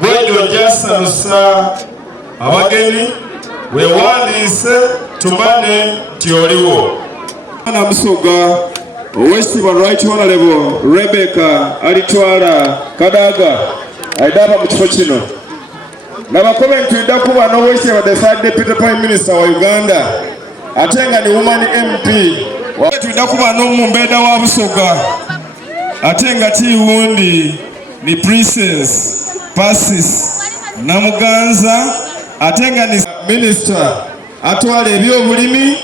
Bw'ekyo gyasanusa abagenyi weewandiise tumane nti oliwo. Namusoga Oweekitiibwa Right Honorable Rebecca Alitwala Kadaga aidaba mu kifo kino. Nabakomenti ndakuba n'Oweekitiibwa the third Deputy Prime Minister wa Uganda ate nga ni woman MP. Ndakuba n'Omumbeda wa Busoga ate nga Kiwundi ni Princess Pasis Namuganza ate nga ni Minister atwala ebyobulimi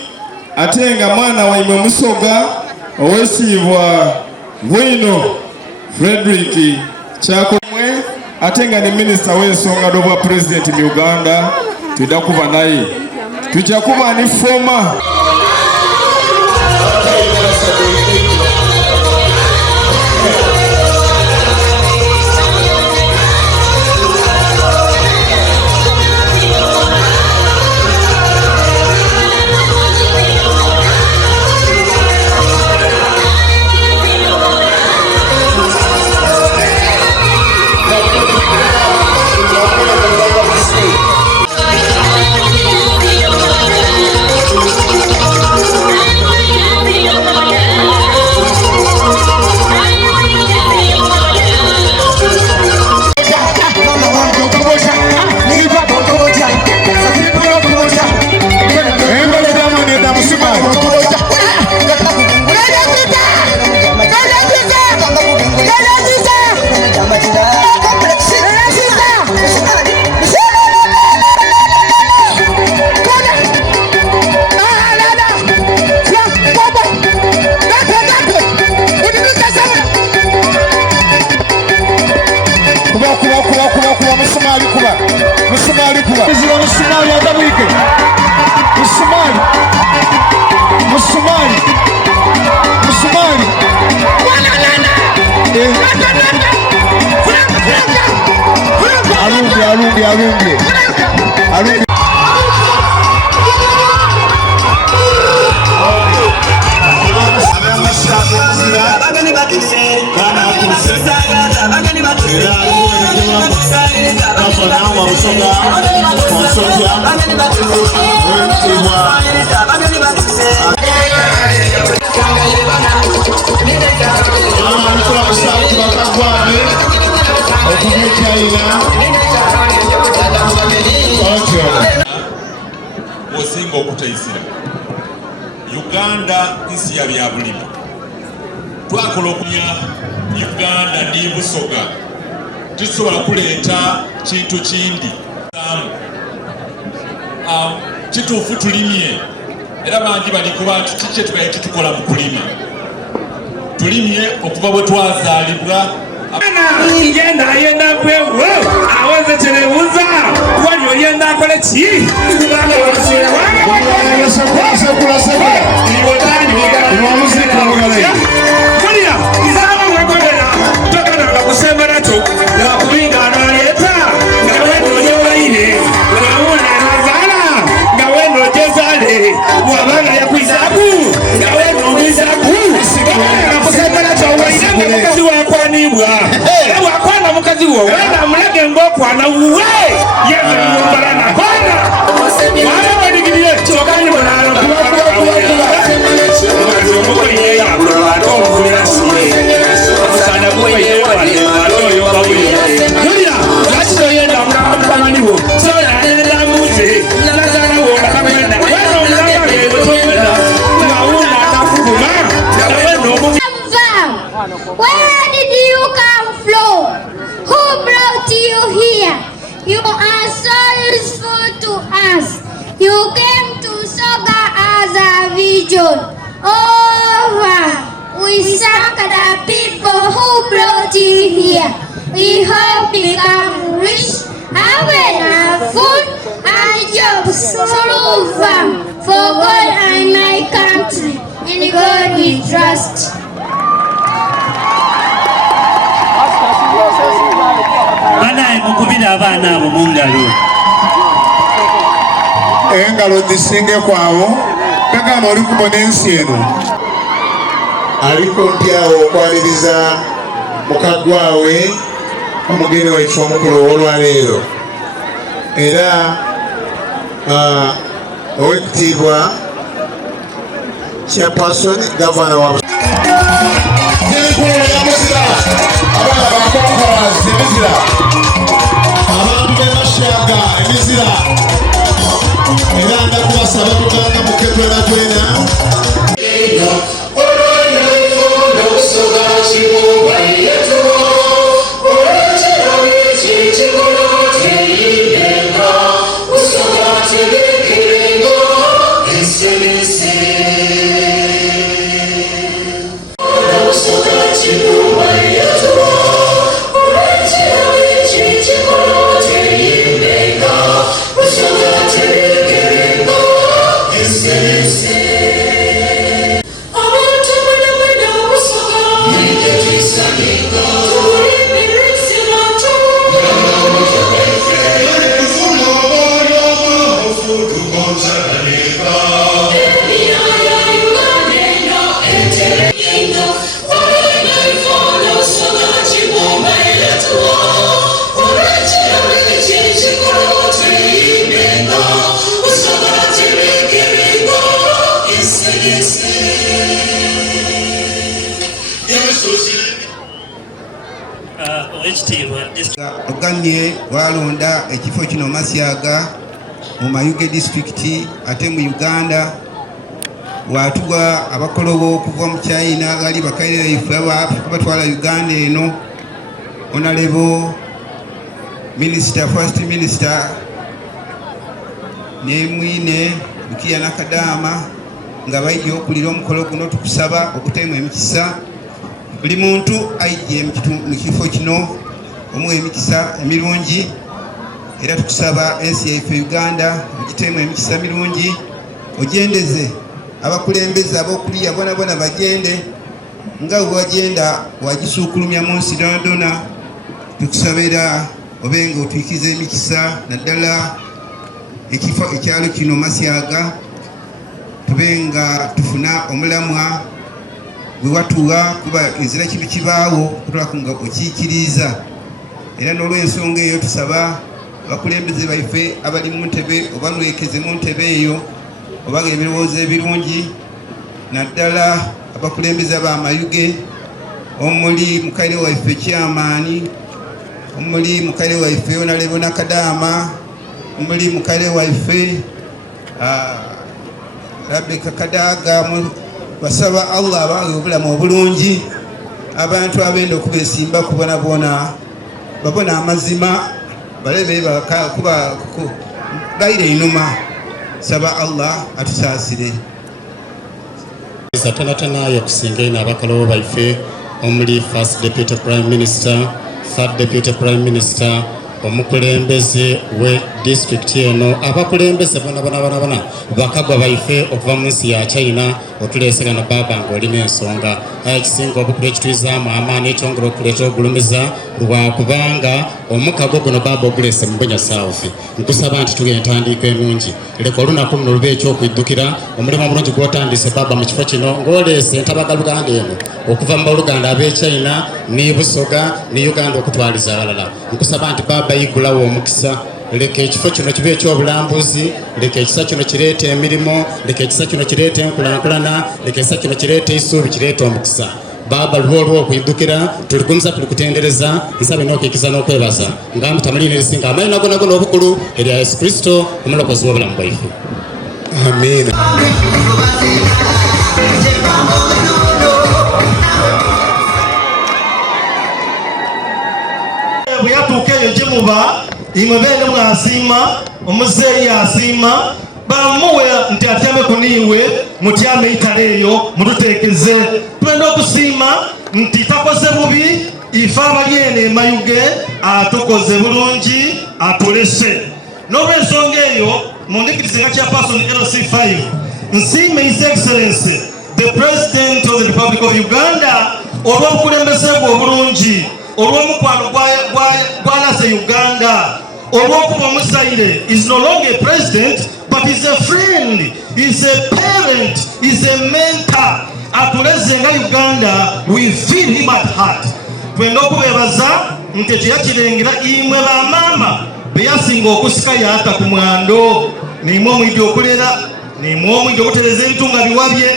ate nga mwana wa Imwe Musoga Oweekitiibwa Bwino Frederick Kyakomwe ate nga ni Minister w'ensonga d'obwa President mu Uganda. Tujja kuba naye tujja kuba ni former osinga okutayisira Uganda nsi ya byabulimi. Twakola okunya Uganda ndi Busoga tusobola kuleeta kintu kindi kituufu tulimye era bangi bali ku bantu kiki tubaye tukola mu kulima tulimye okuva bwe twazaalibwa. Ngenda yenda kwewo awenze telebuza wali yenda akole ki kubanga wasira Korea izaba ngakobera tokana ngakusema nato ngakubinga analeta ngawe nyobaine ngaona nazala ngawe nojezale wabanga yakwizaku ngawe nobizaku ngakusema nato waine mukazi wakwanibwa wakwana mukazi wo wena mulage ngokwana uwe yeze mbarana kwana wale badigiriye chokani bonalo Where did you come from? Who brought you here? You are so useful to us. You came to Soga as a vision. We thank the people who brought you here. We hope you become rich, have food and jobs through farm for God and my country. In God we trust. Banaye mukubira abaana abo mu ngalo. Engalo zisinge kwawo kagamba oli kubona ensi eno. Aliko ntyawo okwaliriza mukaggwawe omugeni waife omukulu olwaleero era owekitiibwa chairperson gavana wa abaana bakonkolas emizira abantu bebashaga emizira era ndakubasaba tuganga muketwena twena Oganye walonda ekifo kino Masyaga mu Mayuge district ate mu Uganda watuwa abakolowo okuva mu China gali bakairira iflava batwala Uganda eno Honorable Minister, First Minister Nemwine Lukiya Kadama nga baijja okulira omukolo guno tukusaba okutema emikisa buli muntu aijje mu kifo kino omuwe emikisa emirungi era tukusaba ensi yaife Uganda ogitemu emikisa mirungi ogendeze abakulembeze abokuliya bona bagende nga wagenda wagisuukulumya mu nsi dona tukusabira obenga otwikiza emikisa naddala ekifo ekyalo kino Masyaga tubenga tufuna omulamwa gwe watuwa kuba enzira kibi kibaawo kutulakunga okiikiriza era n'olw'ensonga eyo tusaba abakulembeze baife abali mu ntebe oba lwekeze mu ntebe eyo obaga ebirowoozo ebirungi naddala abakulembeze b'amayuge omuli mukaire waife Chairman omuli mukaire waife Honorable Kadama omuli mukaire waife Rebecca Kadaga basaba Allah abange obulamu obulungi abantu abenda okubesimba kubonabona babona amazima balebe kuba baire inuma saba Allah atusaasire satanatana yakusinga ina abakolowo baife omuli First Deputy Prime Minister, Third Deputy Prime Minister, omukulembeze we district eno abakulembeze bona bakagwa baife okuva mu nsi ya China otuleesegana baba ng'olina ensonga ekisinga obukulu ekitwizaamu amaani ekyongera okuleeta ogulumiza lwakubanga omukago guno baba oguleese mu Bunya South nkusaba nti tuli entandiko ennungi leka olunaku luno lube ekyokuddukira omulimu omulungi gw'otandise baba mu kifo kino ng'oleese entabaga Luganda eno okuva mu Baluganda ab'e China ne Busoga ne Uganda okutwaliza abalala nkusaba nti baba yigulawo omukisa leka ekifo kino kibe ekyobulambuzi leka ekisa kino kireeta emirimu leka ekisa kino kireeta enkulankulana leka ekisa kino kireeta isuubi kireeta omukisa baba lwolwo okuyiddukira tulikumiza tulikutendereza nsabe n'okuyikiza n'okwebaza ngambi tamalina erisinga amaina gonago n'obukulu erya Yesu Kristo omulokozi w'obulamu bwaife Amen. buyatuuka eyo gye muba imwebeene mwasiima omuzeeyi asiima bamuwe nti atyame kuniiwe mutyame itale eyo mututeekeze tugenda okusiima nti takoze bubi ife abali eno emayuge atukoze bulungi atulese n'olw'ensonga eyo mundikirize nga chairperson LC5 nsiime His Excellency the President of the Republic of Uganda olw'obukulembeze bwe obulungi olw'omukwano gwalase Uganda olw'okuba omuzaire is no longer a president but is a friend, is a parent, is a mentor. Atuleze nga Uganda, we feel him at heart. Twenda okubebaza nti kyeyakirengera imwe bamaama beyasinga okusika yata ku mwando nimwe omwidde okulera nimwe omwidde okutereza ebitunga biwabye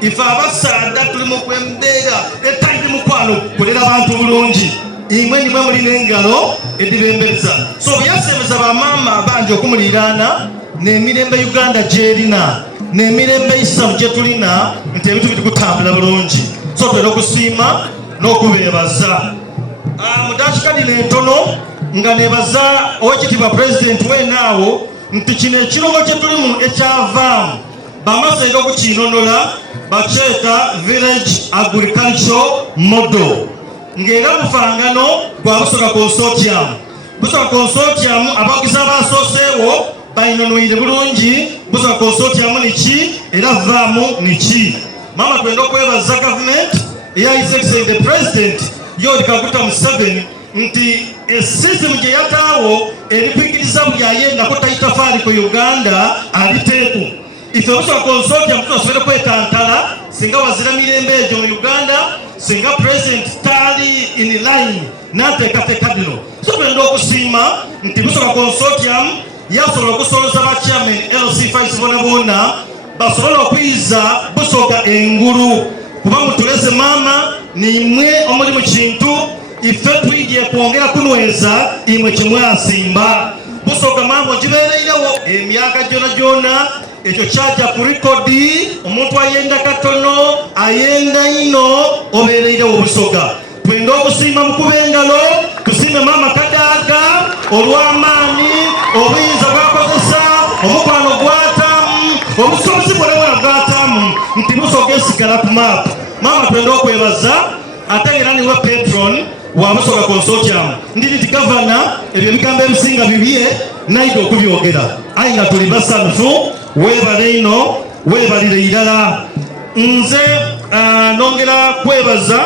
ife abasaada tuli mu kwembeera etali mukwano kulera abantu bulungi imwe nimwe mulina engalo edibembeza so byasemeza bamaama bangi okumuliraana n'emirembe Uganda gyerina n'emirembe isamu gye tulina nti ebintu biri kutambula bulungi so twera okusiima n'okubeebaza mudakikadi n'entono nga nebaza owekitiibwa president wenaawo nti kino ekirungo kye tulimu ekyavaamu bamaze okukinonola bakyeta village agriculture model ng'era bufangano gwa Busoga consortium. Busoga consortium abagizi abasooseewo bayinonwire bulungi Busoga consortium niki era vaamu niki. Mama twenda okwebaza government eya His Excellency the President Yoweri Kaguta Museveni nti esystem gye yataawo eripikiriza byayenda kutayitafaali ku Uganda aliteeku. Ife Busoga consortium tunasobole kwetantala singa wazira mirembe egyo mu Uganda singa president tali in line n'ateekateeka bino. So twenda okusiima nti Busoga consortium yasobola okusolooza ba chairman LC5 boona basobola okuyiza Busoga engulu kuba mutuleze maama nimwe omuli mu kintu ife twidye kwongera kunyweza imwe kimwasimba. Busoga maama ogibeereirewo emyaka gyona ekyo kyajja ku rekodi omuntu ayenda katono ayenda ino obeereirewo Busoga. Twenda okusiima mukuba engalo tusiime maama Kadaga olw'amaanyi obuyinza bwakozesa omukwano gwatamu obusobozi bwona bwatamu nti Busoga esigala ku maapu. Maama twenda okwebaza ate era niwe patron wa Busoga consortium ndi nti gavana ebyo ebigambo ebisinga bibye naide okubyogera ayi nga tuli basanfu weebale ino weebalire irala. Nze nongera kwebaza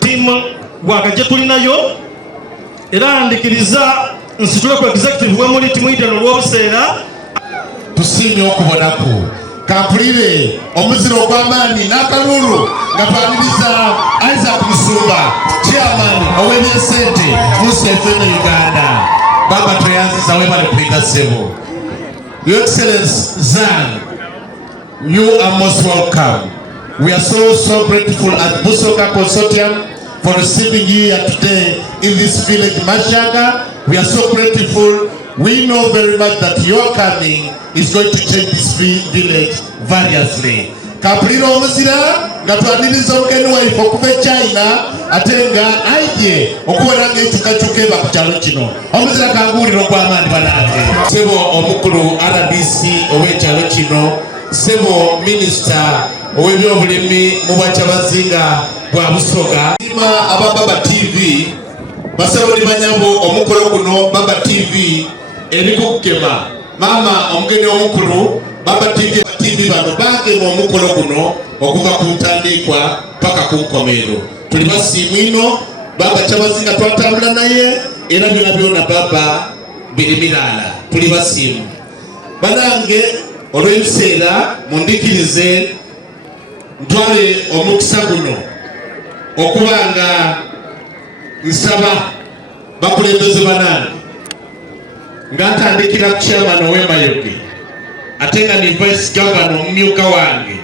tiimu waka gye tulinayo era ndikiriza nsitule ku executive wemuli timuyite n'olw'obuseera tusiimye okubonaku kampulire omuziro ogw'amaanyi n'akalulu nga twaniriza Isaac Musumba chairman ow'ebyesente mu CFM Uganda. Baba tweyanziza webale kulinga ssebo. Your Excellency Zan, you are most welcome. We are so grateful at Busoga Consortium for receiving you here today in this village Mashaga. We are so grateful. We know very much that your coming is going to change this village variously. Kapulira omuzira nga twaniriza omugeni waife okuva China ate nga aije okuwera ng'ekyukakyuka eba ku kyalo kino. Omuzira kanguwulira ogw'amaanyi banange. Ssebo omukulu RDC ow'ekyalo kino, ssebo minisita ow'ebyobulimi mu bwakyabazinga bwa Busoga. Aba Baba TV basabuli banyabo omukolo guno Baba TV eri kukema mama omugeni omukulu Baba TV bano bange mu omukolo guno okuva ku ntandikwa paka ku nkomero. Tuli basiimu ino Baba kyabazinga twatambula naye era byona Baba biri mirala. Tuli basiimu banange olw'ebiseera mundikirize ntwale omukisa guno okubanga nsaba bakulembeze banange nga ntandikira ku chairman ow'Emayoge ate nga ni vice governor omumyuka wange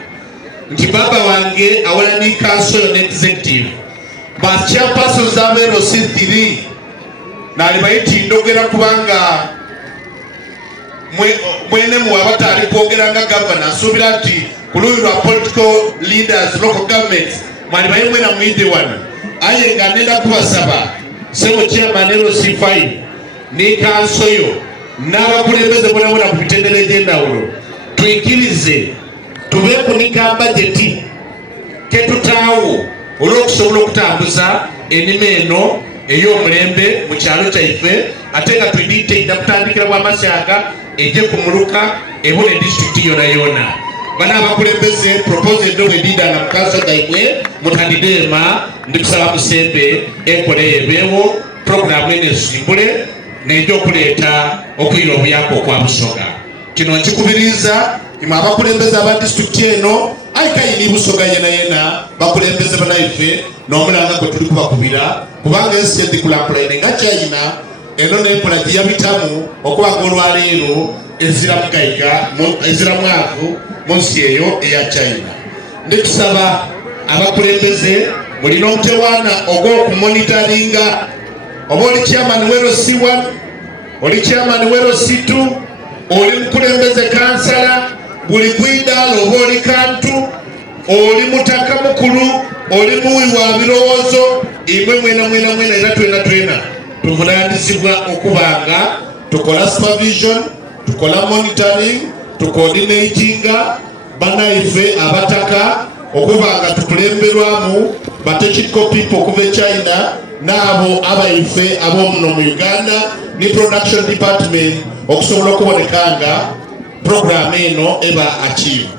nti Baba wange awala ni council executive ba chairpersons abero C3 nali bayitindogera kubanga mwene muwabatali kwogera nga governor asuubira nti kuluyi lwa political leaders local governments mwali bayemwena mwide wano aye nga nenda kubasaba sebo chairman LC5 ni council yo n'abakulembeze bonabona ku mitendera egy'endawulo tuyikirize tubekunika budgeti ketutaawo olw'okusobola okutambuza ennima eno ey'omulembe mu kyalo kyaife ate nga tuyiditeida kutandikira bw'Amasyaga ejje kumuluka ebona disitulikiti yona bana abakulembeze propose endo bwedidanga mu kanso gaimwe mutandideema ndikusaba musembe enkole ebeewo programu eno esimbule n'ekyokuleeta okuyira obuyambo okwa Busoga. Kino nkikubiriza imwe abakulembeze aba disitulikiti eno ayikayini Busoga yena bakulembeze banaife n'omulanga gwe tuli kubakubira kubanga ensi yedikulakulane nga China eno n'enkola gye yabitamu okubanga olwaleero ezira mugayiga ezira mwavu mu nsi eyo eya China. Nditusaba abakulembeze mulina omutewaana ogw'okumonitaringa oba oli chairman wero C1 oli chairman wero C2 oli mukulembeze kansala buli kwidala oba oli kantu oli mutaka mukulu oli muwi wa birowoozo imwe mwena era twena tuvunanyizibwa okubanga tukola supervision tukola monitoring tucoordinatinga banaife abataka okubanga tukulemberwamu batechiko people okuva China n'abo abaife ab'omuno mu Uganda ni production department okusobola okubonekanga program eno eba achieved.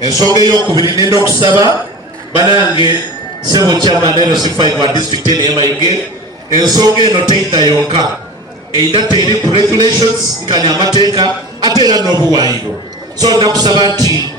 Ensonga ey'okubiri nenda okusaba banange sebo chairman eno C5 wa district eno emayige ensonga eno teita yonka eida teri ku regulations nkani amateeka ate era n'obuwayiro. So ndakusaba nti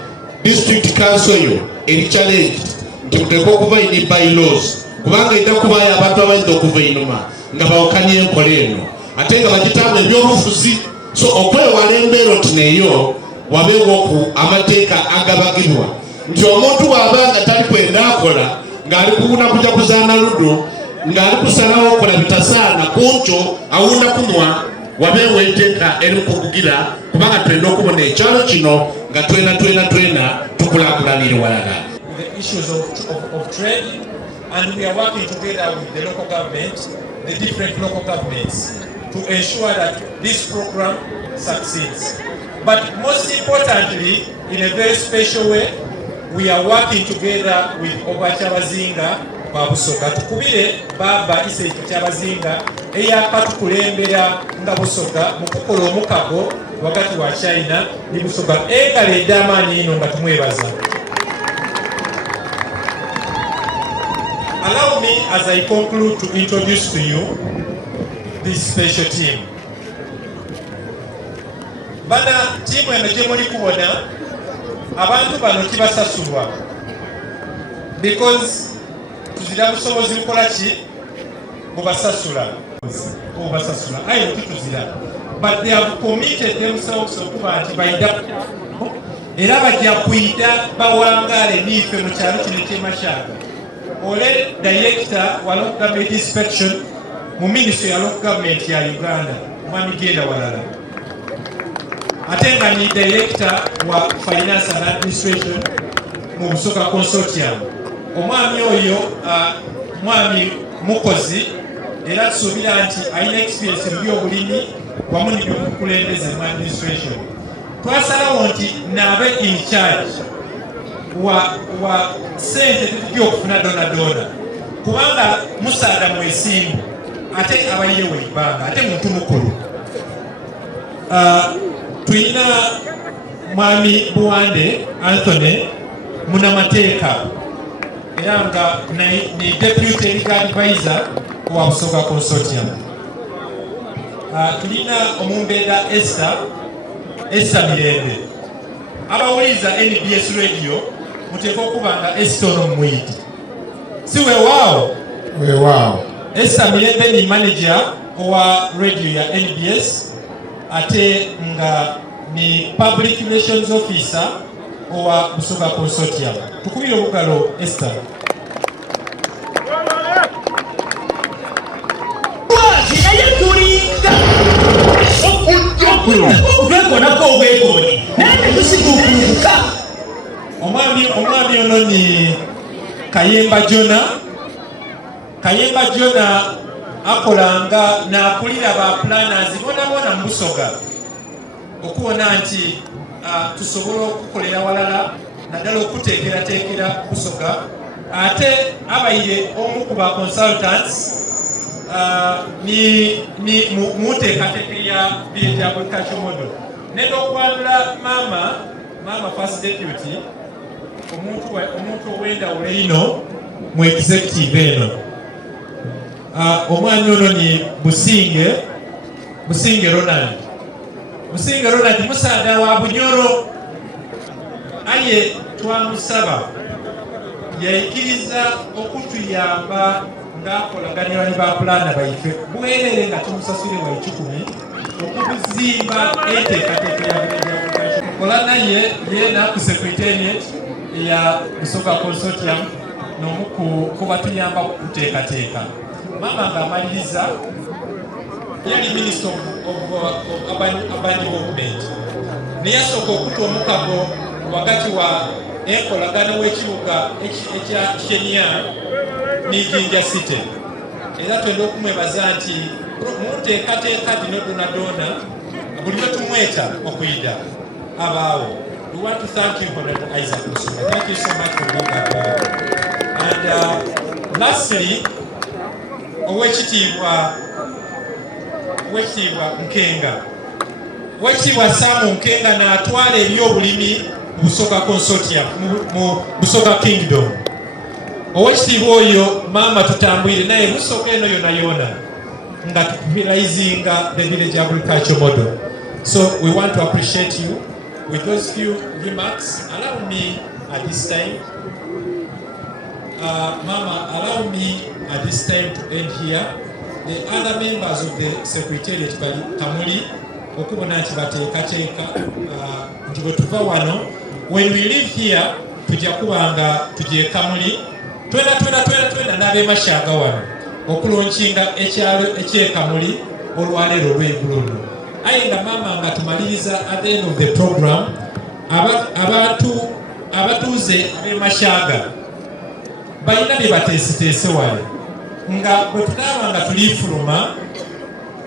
district council yo eri challenge nti muteeka okuva ini bylaws kubanga ida kubayo abantu abayinza okuva einuma nga bawakanye enkola eno ate nga bagitanga ebyobufuzi. So okwewala embeera nti neyo wabeewo ku amateeka agabagibwa nti omuntu bw'abanga tali kwenda akola ng'ali kuwuna kujja kuzaana ludo ng'ali kusalawo okola bitasaana kunkyo awunda kumwa wabeewo enteeka eri mukukugira kubanga twenda okubona ekyalo kino nga twena tukulaakulanire walala. The issues of trade, and we are working together with the local government, the different local governments, to ensure that this program succeeds. But most importantly, in a very special way, we are working together with Obakyabazinga Babusoga. Tukubire Baba Ise Kyabazinga eyakatukulembera nga Busoga mu kukola omukago wakati wa China ni Busoga engalo eddaamaanyi ino nga tumwebaza. Allow me, as I conclude, to introduce to you this special team. Bana timu eno gye muli kubona abantu bano kibasasulwa because tuzira busobozi bukola ki bubasasula ayo tuzira, but they have committed themselves okuba nti baida era bajja kwida bawangale nife mu kyalo kino ky'Emashaga. Ole director wa local government inspection mu ministry ya local government ya Uganda Mwami Genda Walala, ate nga ni director wa finance and administration mu Busoga consortium. Omwami oyo mwami mukozi era tusuubira nti alina experience mu byobulimi wamu n'ebyobukulembeze mu administration. Twasalawo nti naabe in charge wa sente tutujja okufuna donadona kubanga musaada mwesimbu ate abayiyewo ebbanga ate muntu mukulu. Tulina mwami Buwande Anthony munamateeka era nga ni deputy legal advisor wa Busoga consortium. Tulina Omumbeda Esther Mirembe abawuliza NBS radio muteeka okuba nga Esther Omwidi si weewaawo. Esther Mirembe ni manager wa radio ya NBS ate nga ni public relations officer owa Busoga consortium. Tukubire obugalo Esther. Omwami ono ni Kayemba Jona akolanga n'akulira ba planners bona mu Busoga okuwona nti tusobola okukolera walala naddala okuteekerateekera Busoga. Ate abayire omu ku ba consultants ni muteekateeka ya village agriculture model. Nenda okwanula mama first deputy omuntu ow'endawulo eno mu executive eno. Omwami ono ni Businge Musinge Ronald. Musinge Ronald musaada wa Bunyoro. Aye twamusaba yaikiriza okutuyamba ng'akolagana bali ba pulana baife bwerere nga tumusasule wa 10 okuzimba enteekateeka ya vileja kola naye ku secretariat ya Busoga Consortium n'omu ku batuyamba kuteekateeka. Mama ng'amaliriza yali Minister of Urban Development naye asooka okuta omukago wakati wa enkolagana w'ekibuga ekya Kenya ne Jinja City. Era twenda okumwebaza nti munteekateeka dino donadona buli lwe tumweta okuyida abaawo. We want to thank you, Honorable Isaac Musumba. Thank you so much for being that way. And lastly, Owekitiibwa Nkenga. Owekitiibwa Sam Nkenga n'atwala ebyobulimi mu Busoga Consortium, mu Busoga Kingdom. Owekitiibwa oyo maama tutambwire naye Busoga eno yona nga tukubirizinga the village agriculture model. So we want to appreciate you. With those few remarks, allow me at this time, Mama, allow me at this time to end here. The other members of the Secretariat, Kamuli, okubona nti bateekateeka nti bwe tuva wano, when we leave here, tujja kubanga tujje Kamuli, twena n'ab'emashaga wano, okulonkinga ekyalo eky'ekamuli olwaleero olw'eggulu luno. Aye nga mama nga tumaliriza at the end of the program, abatuuze ab'emashaga balina bye bateesiteese wale nga bwe tunaaba nga tulifuluma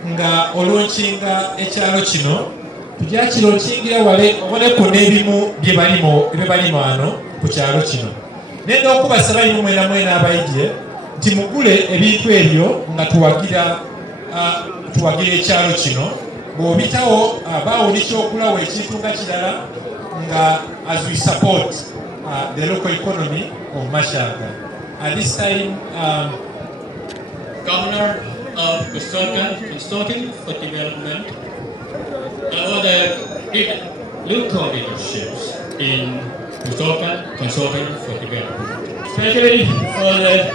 nga olonkinga ekyalo kino tujja kilonkingira wale oboneko n'ebimu bye balima wano ku kyalo kino. Nenda okubasaba ino mwena abayidye nti mugule ebintu ebyo nga tuwagira ekyalo kino. Bw'obitawo baawuli kyokulawo ekintu nga kirala nga as we support the local economy of Mashaga. At this time, Governor of Busoga Consortium for Development, all the local leaderships in Busoga Consortium for Development, especially for the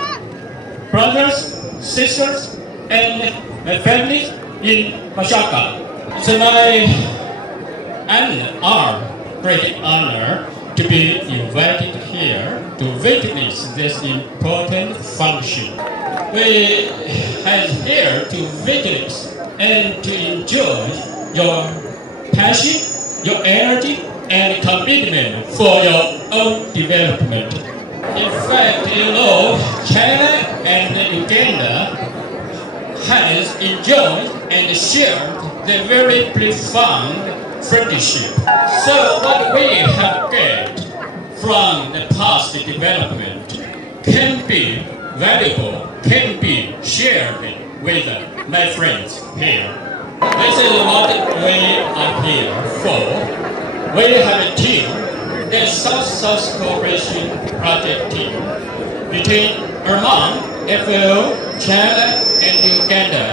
brothers, sisters, and my family in Mashaga. It's my great honor to be invited here to witness this important function. We are here to witness and to enjoy your passion, your energy, and commitment for your own development. In fact, China and Uganda has enjoyed and shared the very profound friendship. So what we have gained from the past development can be valuable, can be shared with my friends here. This is what we are here for. We have a team, the South-South Cooperation Project team, between Oman, FAO, China, and Uganda.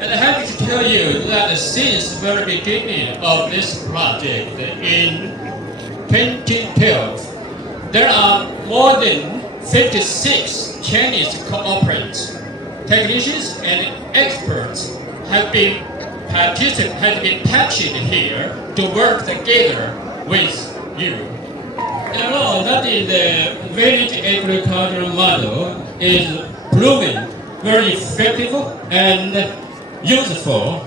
And I'm happy to tell you that since the very beginning of this project in 2012, there are more than 56 Chinese cooperatives, technicians, and experts have been patched here to work together with you. And all that is the village agricultural model is proving very effective and useful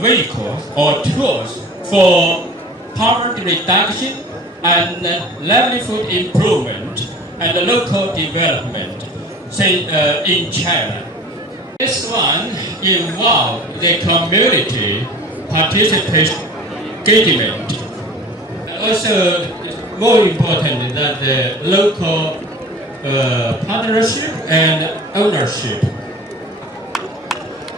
vehicles or tools for poverty reduction and livelihood improvement and local development in China. This one involves the community participation engagement. Also, more important than the local partnership and ownership.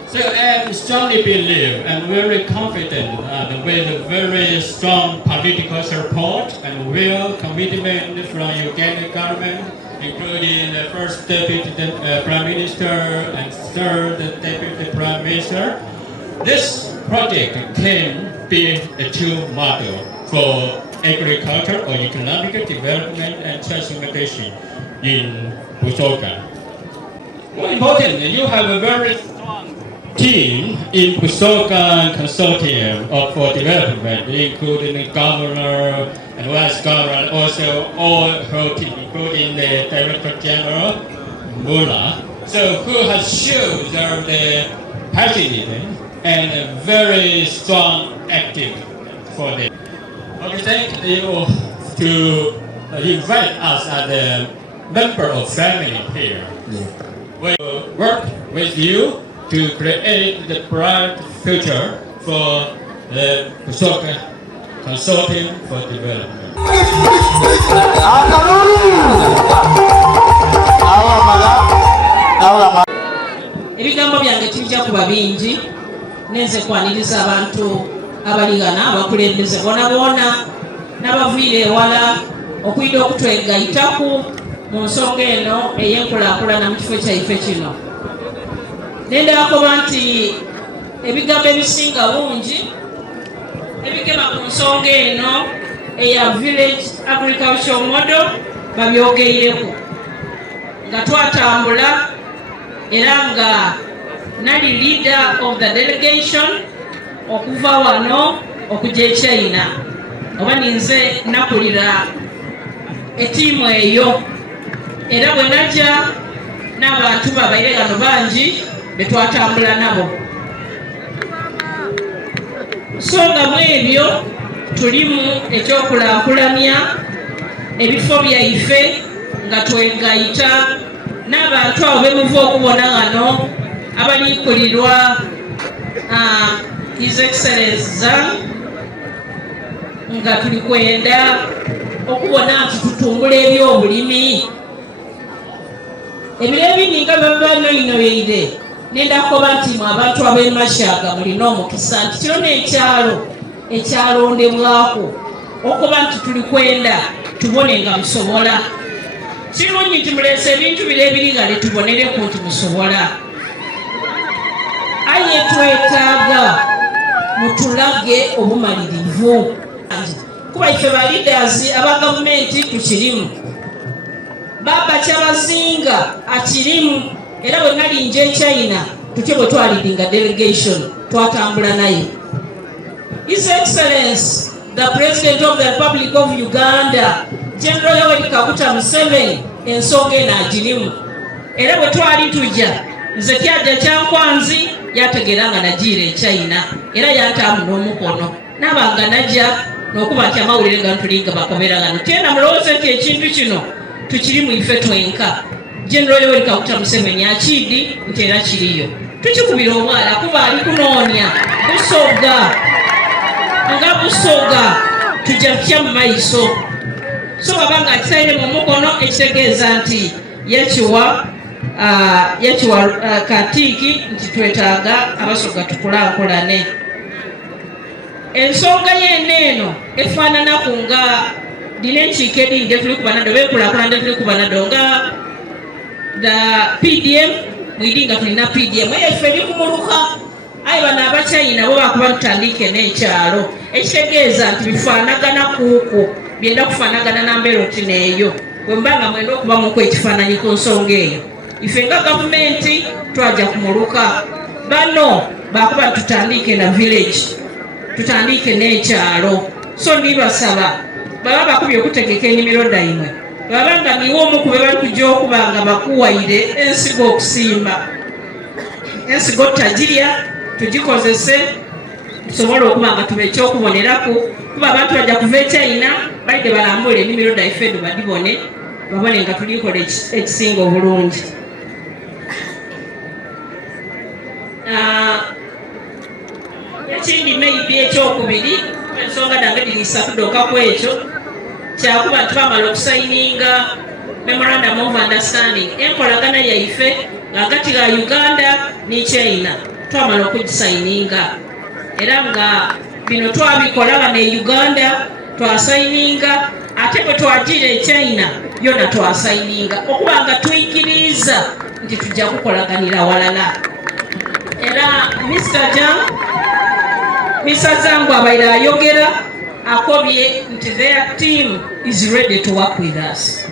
So I strongly believe and very confident that with very strong political support and real commitment from Uganda government, including the first deputy prime minister and third deputy prime minister, this project can be a true model for agriculture or economic development and transformation in Busoga. More importantly, you have a very strong team in Busoga Consortium for Development, including the governor and vice governor, also all her team, including the Director General, Mula, so who has shown the passionate and a very strong active for them. Okay, thank you to invite us as a member of family here. We will work with you to create the bright future for the Busoga Consortium for Development. Ebigambo byange tibijja kuba bingi nenze kwaniriza abantu abaligana abakulembeze bona n'abaviire ewala okwida okutwegayitaku mu nsonga eno ey'enkulaakulana mu kifo kyaife kino. Nendakoba nti ebigambo ebisinga bungi ebigema ku nsonga eno eya village agricultural model babyogeyeku nga twatambula era nga nali leader of the delegation okuva wano okujja e China oba ninze nakulira etiimu eyo era bwe najja n'abantu babaire gano bangi betwatambula nabo. So nga mu ebyo tulimu ekyokulaakulanya ebifo byaife nga twegayita n'abantu abo bemuva okubona wano abaliikulirwa His Excellency nga tuli kwenda okubona nti tutumbula ebyobulimi ebiro ebininga babanoyinoyire. Nendakoba nti mu abantu ab'emashaga mulina omukisa nti kino ekyalondebwako okuba nti tuli kwenda tubone nga musobola. Kirungi nti muleese ebintu bire ebirigale tubonereku nti musobola. Aye twetaaga mutulage obumalirivu kuba ife ba leaders aba gavumenti tukirimu, baba kyabazinga akirimu era bwe nali nje China tutyo bwe twalidinga delegation twatambula naye. His Excellency the President of the Republic of Uganda General Yoweri Kaguta Museveni ensonga eno agirimu era bwe twali tujja nze kyajja kyankwanzi yategeera nga nagiira e China era yantaamu n'omukono nabanga najja n'okuba nti amawulire gantulinga bakomera gano tena mulowooze nti ekintu kino tukirimu ife twenka. General Yoweri Kaguta Museveni akiidi nti era kiriyo tukikubira omwala kuba ali kunoonya Busoga nga Busoga tujja kutya mu maiso. So babanga akisaire mu mukono ekitegeeza nti yakiwa katiiki nti twetaaga Abasoga tukulaakulane. Ensonga y'enneeno efaananaku nga dina enkiiko edingi tuli kuba naddo beekulaakulana tuli kuba naddo nga the PDM mwidi nga tulina PDM efe bikumuluka aye bano Abachina bo bakuba tutandike n'ekyalo ekitegeeza nti bifaanagana kuuku byenda kufaanagana na mbeera oti neeyo bwe mbanga mwenda okubamuku ekifaananyi ku nsonga eyo. Ife nga gavumenti twajja kumuluka bano bakuba tutandike na village tutandike n'ekyalo. So nibasaba baba bakubye okutegeka ennimiro daimwe babanga niwo omukube bali kujja okuba nga bakuwaire ensigo okusimba. Ensigo tagirya tugikozese tusobole okuba nga tuba ekyokuboneraku kuba abantu bajja kuva e China balide balambule ennimiro daife edo badibone babone nga tulikola ekisinga obulungi. Ekindi maybe ekyokubiri ensonga nange diri isatu doka ku ekyo kyakuba nti bamala okusayininga memorandum of understanding enkolagana yaife hagati ga Uganda ne China twamala okugisayininga era nga bino twabikola wano e Uganda twasayininga ate bwe twagira e China byonna twasayininga okuba nga tuyikiriza nti tujja kukolaganira walala. era Mr. Zangu abaire ayogera akobye nti their team is ready to work with us.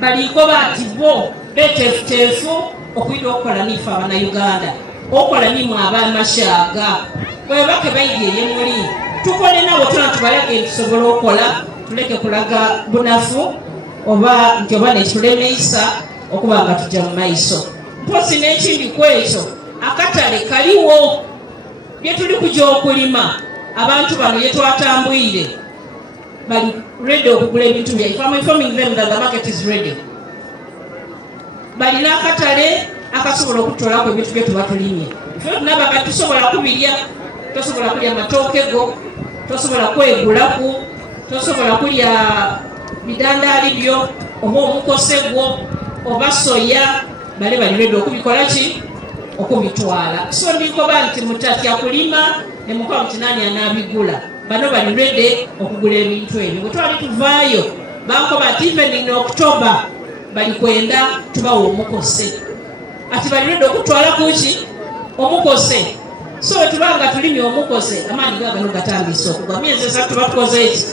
Baliko bati bo betefutefu okwida okukola nife Abannayuganda, okukola nimwe Abamashaga bwebake bayigiye muli tukole nabo tuna tubalage tusobola okukola, tuleke kulaga bunafu oba nti oba netulemesa okuba nga tujja mu maiso. Mpozi n'ekindi kwekyo akatale kaliwo bye tuli kujja okulima. Abantu bano ye twatambwire bali ready okugula ebintu byaife. I'm informing them that the market is ready. Balina akatale akasobola okutwalako ebintu bye tuba tulimye. Ife tunaba tusobola kubirya, tosobola kulya matooke go, tosobola kwegulaku, tosobola kulya bidandaali byo oba omukose gwo oba soya. Bali ready okubikola ki? Okubitwala. So ndikoba nti mutatya kulima ne mukola nti nani anabigula. Bano bali ready okugula ebintu ebyo. Bwe twali tuvaayo bankoba ati even in October bali kwenda tubawa omukose. Ati bali ready okutwala kuki? Omukose. So tubanga tulimye omukose amaanyi gagano gatandise okugwa. Myezi esatu batukoze eki?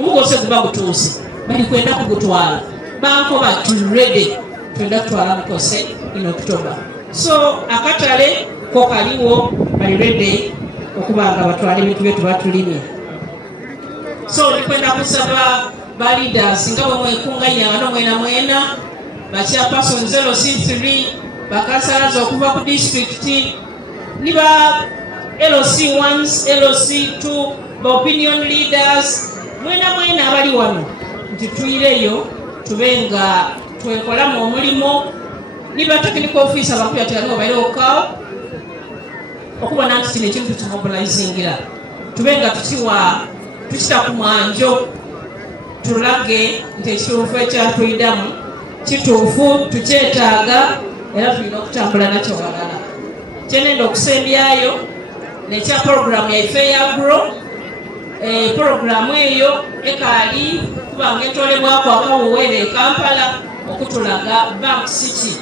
Omukose guba gutuuse. Bali kwenda kugutwala. Bankoba tuli ready twenda kutwala mukose in October. So akatale ko kaliwo bali ready okubanga batwala ebintu bye tuba tulimye. So ndikwenda kusaba ba leaders nga bwe mwekunganya wano mwena ba chairperson 0C3 bakasalaza okuva ku district ni ba LOC1s, LOC2, ba opinion leaders mwena abali wano nti tuireyo tubenga twekola mu mulimo. Ni ba technical officer bakubya tano baile okawo okubona nti kino ekintu kimobilizingira tubenga tukita ku mwanjo tulage nti ekituufu ekyatwidamu kituufu tukyetaaga era tulina okutambula nakyo walala. Kyenenda okusembyayo nekya program yaife ya GROW. Program eyo ekaali kubanga etolebwako akawuwere e Kampala okutulaga Bank City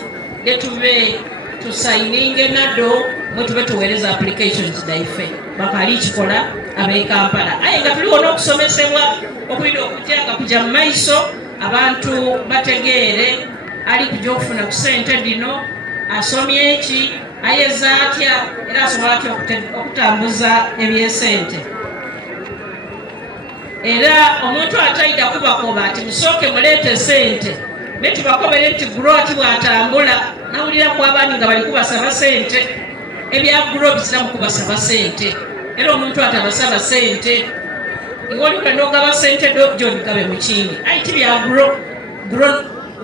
letube tusayininge nado mwetube tuweereza applications daife bakali kikola abe Kampala. Aye nga tuliwo n'okusomesebwa okwida okujanga kujja mu maiso abantu bategeere ali kujja okufuna ku ssente dino asomye eki ayeza atya era asobola atya okutambuza ebyesente. Era omuntu atayida kubakoba ati musooke muleete sente netubakobere nti GROW ati bwatambula nawulira ku abaani nga bali kubasaba sente. Ebya GROW bizira mu kubasaba sente era omuntu atabasaba sente ngoli kwendogaba sente John Kabe Mukingi aiti bya GROW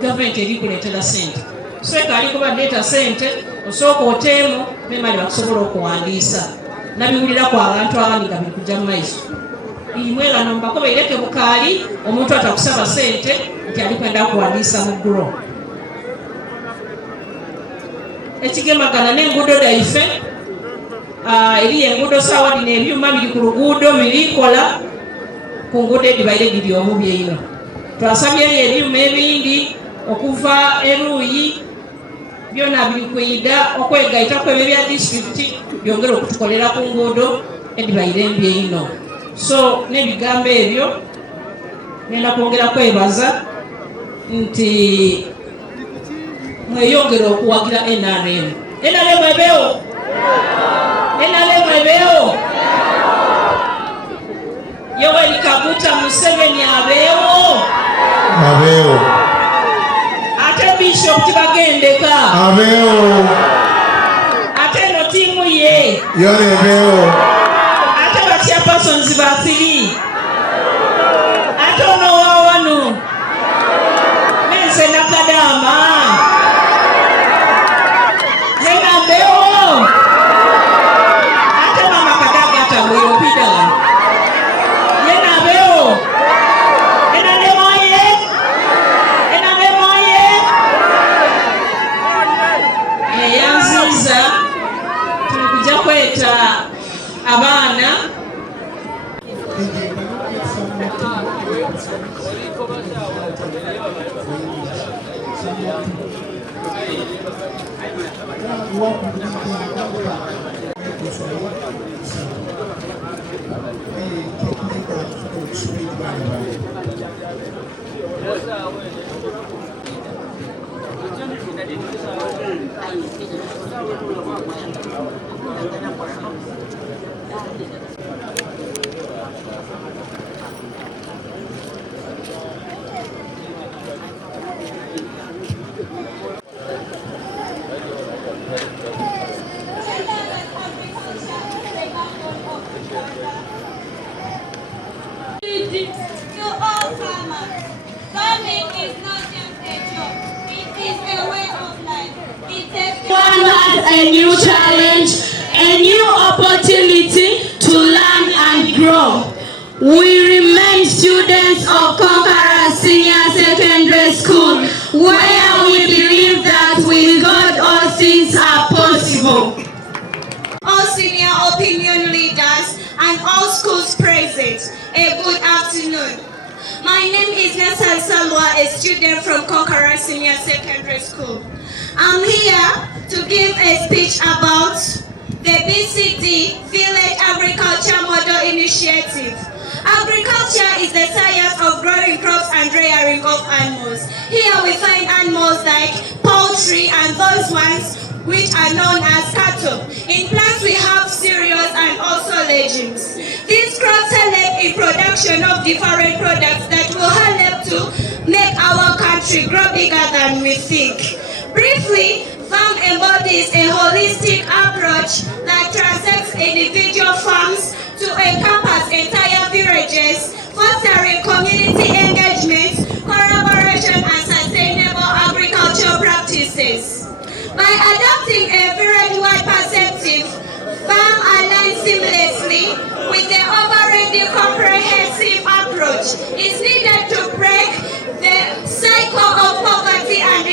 government eri kuleetera sente. So ekali kuba ndeeta sente osooka oteemu memali bakusobola okuwandiisa nabiwulira ku abantu abaani nga biri kujja mu maiso. Imwela nombako baileke bukali omuntu atakusaba sente nti alikwenda kuwandiisa mu GROW. Ekigemagana n'enguudo daife eri enguudo saawa dino ebyuma biri ku luguudo birikola ku nguudo edibaire biri obubi eino. Twasabyeyo ebyuma ebindi okuva eruuyi byona biri kwida okwegaita kwebyo bya district byongera okutukolera ku nguudo edibaire embi eino. So nebigambo ebyo nenda kwongera kwebaza nti mweyongera okuwagira NRM. NRM ebeewo? NRM ebeewo? Yoweri Kaguta Museveni abeewo? Abeewo. Ate Bishop Tibagendeka? Abeewo. Ate no tiimu ye? Yona ebeewo. Chairpersons basiri ate ono wawano nense nakadama zenambewo ate mama kadaga atambwire opidala yenabewo enanemoye eyanziza tuli kujja kweta abaana To all farmers, farming is not just a job, it is a way of life. It takes one has a new challenge, a new opportunity to learn and grow. We remain students of Conqueror Senior Secondary School, where we believe that with God all things are possible. All senior opinion leaders and all schools present, a good afternoon. My name is Nassan Salwa, a student from Conqueror Senior Secondary School. I'm here to give a speech about the BCD Village Agriculture Model Initiative. Agriculture is the science of growing crops and rearing of animals. Here we find animals like poultry and those ones which are known as cattle. In plants we have cereals and also legumes. These crops help in production of different products that will help to make our country grow bigger than we think. Briefly, farm embodies a holistic approach that transcends individual farms to encompass entire villages, fostering community engagement, collaboration and sustainable agricultural practices. By adopting a village-wide perspective, farm aligns seamlessly with the overriding comprehensive approach. It's needed to break the cycle of poverty and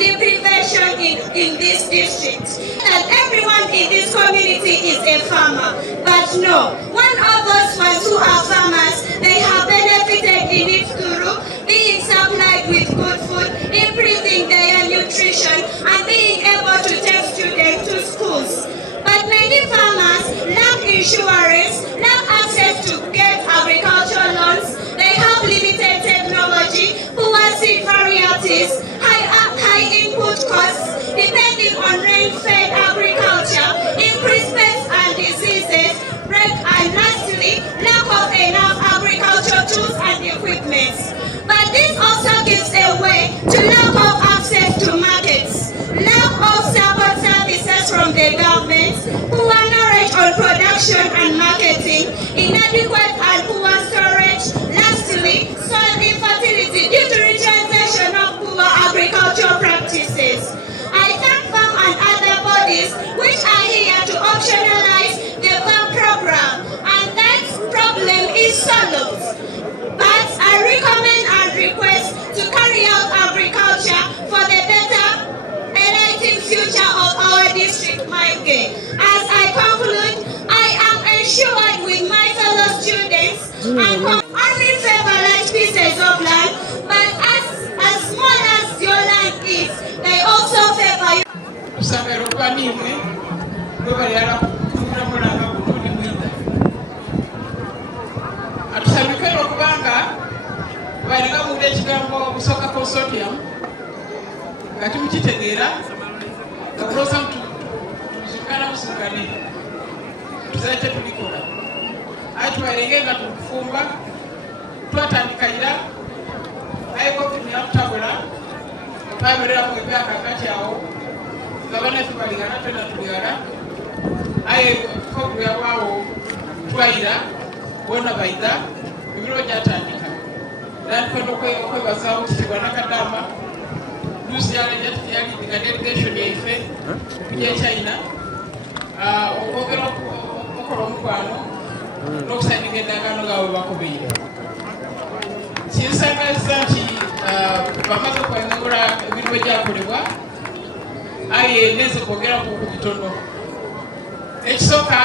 deprivation in this district. That everyone in this community is a farmer, but no, one of those ones who are farmers, they have benefited in it through being supplied with good food, increasing their nutrition, and being able to take students to schools. But many farmers lack insurance, lack access to get agricultural loans, they have limited technology, poor seed varieties, high input costs, depending on rain-fed agriculture, increased pests and diseases, and lastly, lack of enough agricultural tools and equipment. But this also gives a way to lack of access to markets, lack of support services from the government, poor knowledge on production and marketing, inadequate and poor storage, lastly, soil infertility due to utilization of poor agricultural practices. I thank farm and other bodies which are here to optionalize the farm program, and that problem is solved. But I recommend and request to carry out agriculture for the better enlightened future of our district, Mayoke. As I conclude, I am ensured with my fellow students and only favor large pieces of land, but as small as your land is, they also favor you. Atusabikira okubanga balinga mu ekigambo okusooka consortium nga tumukitegeera okuloza tuzukana musukane tuzale tetulikola aye tubalenge nga tukufumba twatandikira ayekopini yakutabula twabereramu ebyaka kati awo nga banaffe baligana twena tuligala aye kopu yawaawo twayira bona baida ebiro gyatandika nandikwenda okwebazawo kitibwa nakadama lusi yalidinga delegation yaife egyechina okwogera okukola omukwano n'okusandika endagaano gaabwe bakubiire kinsangaliza nti bamaze okwengula ebintu ebyakolebwa aye neze kwogera ku bitono ekisooka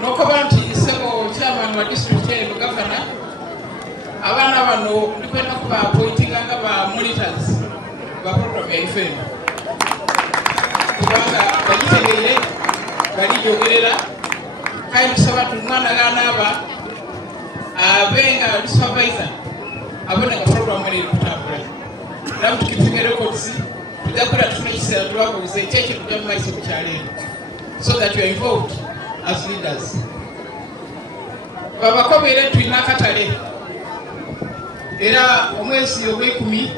n'okuba nti sebo chairman wa district eno gavana abaana bano ndikwenda kuba appointinga nga ba monitors baprogramu yaife eno kubanga bagitegeire balijogerera kale tusaba tumwana ganaaba abenga supervisor abona nga programu eri kutambula nabu tukipinga records tujakula tufuna ekiseera tubabuuza ekyekyo tujja mu maiso ku kyaleero so that you are involved as leaders. Babakobeere tulina akatale era omwezi ogw'ekumi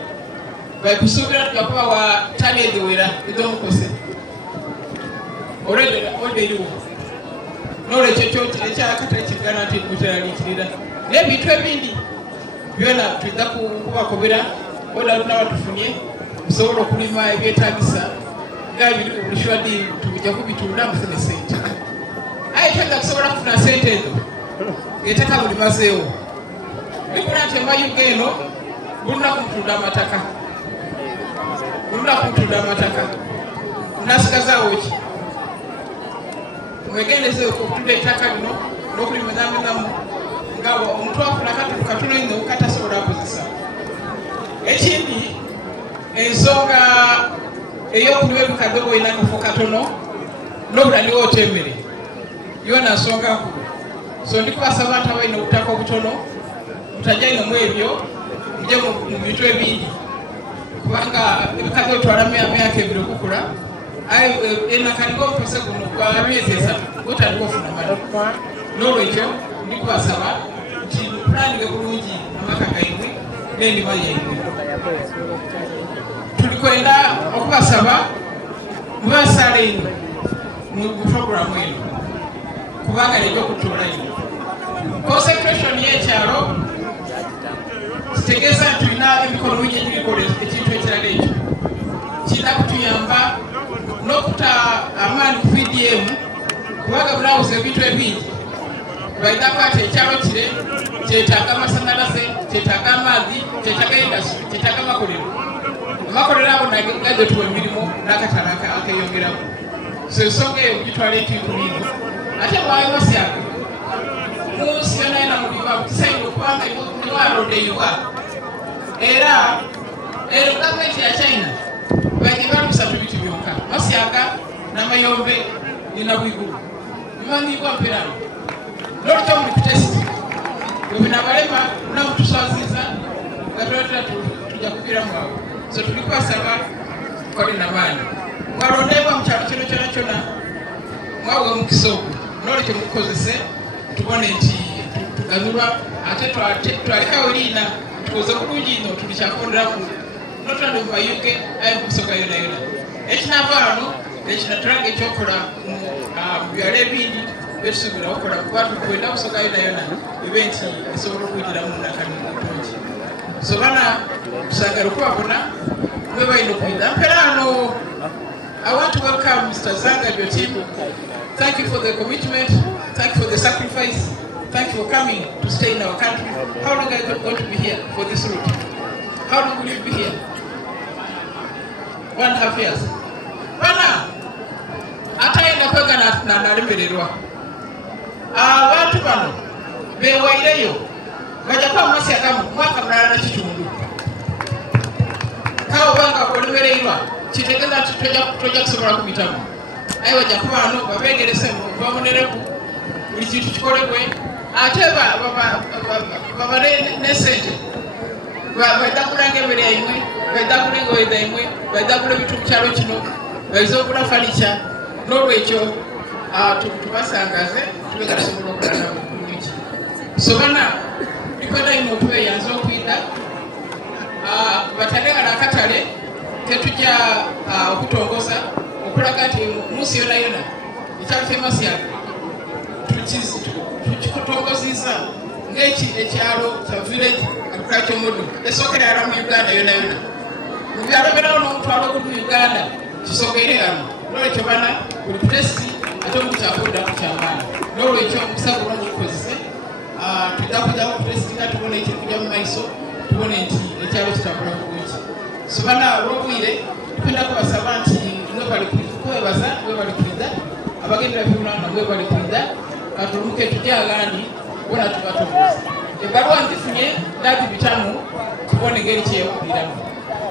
bakusuubira tujakuba wa ttale eziwera ez'omukose olwedde eriwo n'olwekyo ekyakatale kigana nti mukyalaliikirira n'ebintu ebindi byona tujja kubakobera oda luna batufunye musobola okulima ebyetaagisa nga buliswadi tujja kubitunda mufune sente aye twajja kusobola kufuna sente ezo ettaka buli mazeewo bikula nti emayuga eno bulunaku mutunda amataka nasigazaawo ki mwegendeze okutunda ettaka lino n'okulimenamenamu nga omuntu afuna katono ino katasobola kozesa. Ekindi ensonga ey'okuliwa ebikadde bwolina akafo katono n'obulaliwo otemmere yona nsonga nkulu. So ndikubasaba abantu abalina obutaka obutono mutajjaino mu ebyo mujje mu bintu ebindi kubanga ebikadde otwala myaka ebiri okukula aye enakaliga omupese guno gwa myezi esatu gotandika ofuna mali n'olwekyo ndikubasaba nti mupulanige bulungi amaka gaibwe n'endima yaibwe. Tulikwenda okubasaba mubasala eno mu programu eno kubanga nejja okutoola ino consecration y'ekyalo kitegeeza nti tulina emikono mingi egirikola ekintu ekirala ekyo kirina kutuyamba n'okuta amaani ku PDM kubanga bulawuza ebintu ebingi baidako ati ekyalo kire kyetaaga amasannyalaze kyetaaga amazzi kyetaaga industry kyetaaga amakolero abo nagajo tuwa emirimu n'akatala akeyongeramu so ensonga eyo gitwala ekintu ate mwayo masyaga munsi yona yona muliva mukisairo kubanga niwalondeibwa era gavumenti ya China bagenda lusatu bitu byonka masyaga n'amayombe nina bwigulu bimanyibwa mpirano n'olutya muli kutesiti bwebinabalema namutuswaziza gatoleta tujja kubiramu awo so tulikwasaba kole namaani mwalondebwa mu kyalo kino kyona kyona mwawe omukisa ogwo n'olwekyo mukozese tubone nti tuganulwa ate twalekawo liina tukoze bulungi ino tuli kyakonderaku notulande mu mayuge aye mukusoga yona yona ekinava ano ekinatulanga ekyokola mu byalo ebindi betusuubira okola kuba tukwenda kusoga yona yona ebe nti esobola okuyitiramu nakalimutungi so bana tusagala okubabona mwe balina okuyita mpera ano. I want to welcome Mr. Zanga and your team. Thank you for the commitment. Thank you for the sacrifice. Thank you for coming to stay in our country. How long are you going to be here for this route? How long will you be here? 1.5 years. Bana, ataenda kwega na nalemererwa. Abantu bano bewaireyo bajja kwa mwasi akamu mwaka mulala na kitundu. Kawo banga olemererwa kitegeeza nti tojja kusobola kubitamu aye wajja kuba ano babegerese babonereku buli kintu kikolebwe ate babale nesente baidagulanga emmere yaimwe baidagula engoye zaimwe baidagula ebintu mu kyalo kino baiza okula falica n'olwekyo tubasangaze tubega tusobola okulala bulungi so bana bikwenda ino otubeyanza okwida batandekala akatale tetujja okutongoza okulaga nti munsi yona yona ekyalo kyemasyaga tukitongozizza ng'ekyalo kya village akula kyomudu esookera ala mu Uganda yona yona mu byalo byerawo n'omutwalo ogudu mu Uganda kisookere ano n'olwekyo bana buli kutesi ate omukyakuda ku kyamaani n'olwekyo omukisa guno mugukozese tujja kujjamu kutesitinga tubone ekiri kujja mu maiso tubone nti ekyalo kitambula bulungi so bana olw'obwire tugenda kubasaba nti kwebaza webali kwida abagendera byulanga webali kwida katuluke tujja agandi bona tubatokoza ebbaluwa nzifunye dadi bitamu tubone engeri kyeyawuliramu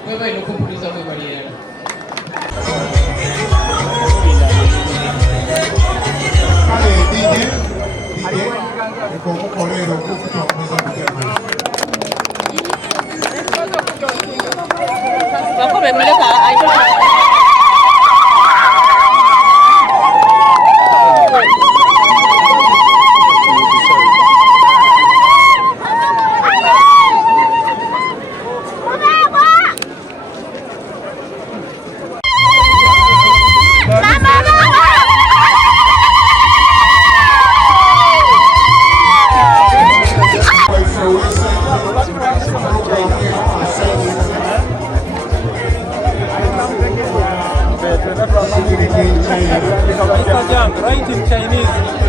Wewe inokumbuliza wewe baliera. Write in Chinese.